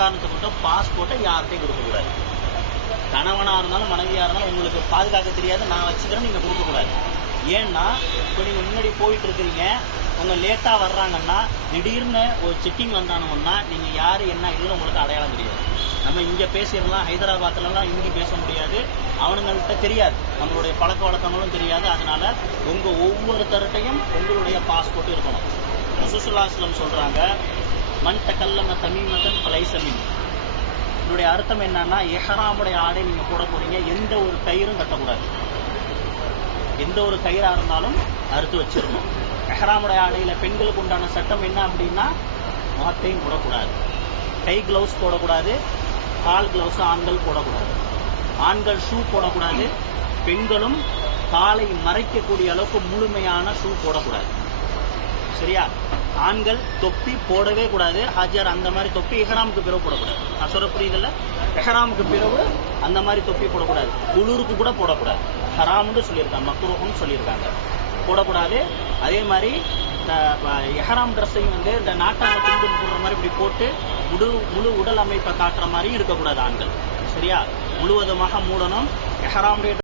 காரணத்தை மட்டும் பாஸ்போர்ட்டை யார்கிட்டையும் கொடுக்கக்கூடாது கணவனாக இருந்தாலும் மனைவியாக இருந்தாலும் உங்களுக்கு பாதுகாக்க தெரியாது. நான் வச்சுக்கிறேன் நீங்கள் கொடுக்கக்கூடாது ஏன்னா இப்போ நீங்கள் முன்னாடி போயிட்டு இருக்கிறீங்க. உங்க லேட்டாக வர்றாங்கன்னா திடீர்னு ஒரு செக்கிங் வந்தானுங்கன்னா நீங்கள் யார் என்ன இதுன்னு உங்களுக்கு அடையாளம் தெரியாது. நம்ம இங்கே பேசிடலாம். ஹைதராபாத்துலலாம் ஹிந்தி பேச முடியாது. அவனுங்கள்கிட்ட தெரியாது. நம்மளுடைய பழக்க வழக்கங்களும் தெரியாது. அதனால உங்கள் ஒவ்வொருத்தர்கிட்டையும் உங்களுடைய பாஸ்போர்ட் இருக்கணும். ரசூசுல்லாஸ்லம் சொல்கிறாங்க மண் தக்கல்லம தமிமதன் பலைசமின் இதனுடைய அர்த்தம் என்னன்னா எஹராமுடைய ஆடை நீங்கள் போட போறீங்க எந்த ஒரு கயிறும் கட்டக்கூடாது. எந்த ஒரு கயிறாக இருந்தாலும் அறுத்து வச்சிடணும் எஹராமுடைய ஆடையில் பெண்களுக்கு உண்டான சட்டம் என்ன அப்படின்னா முகத்தையும் போடக்கூடாது. கை கிளவுஸ் போடக்கூடாது கால் கிளவுஸ் ஆண்கள் போடக்கூடாது. ஆண்கள் ஷூ போடக்கூடாது பெண்களும் காலை மறைக்கக்கூடிய அளவுக்கு முழுமையான ஷூ போடக்கூடாது. சரியா? ஆண்கள் தொப்பி போடவே கூடாது. ஹாஜியார் அந்த மாதிரி தொப்பி எஹராமுக்கு பிறகு போடக்கூடாது. அசுர சொல்ற எஹராமுக்கு பிறகு அந்த மாதிரி தொப்பி போடக்கூடாது. குளிருக்கு கூட போடக்கூடாது. ஹராம்னு சொல்லியிருக்காங்க. மக்ரூஹ்னு சொல்லியிருக்காங்க. போடக்கூடாது. அதே மாதிரி இந்த எஹராம் ட்ரெஸ்ஸையும் வந்து இந்த நாட்டாம துண்டு போடுற மாதிரி இப்படி போட்டு முழு முழு உடல் அமைப்பை காட்டுற மாதிரியும் இருக்கக்கூடாது ஆண்கள். சரியா? முழுவதுமாக மூடணும். எஹராமுடைய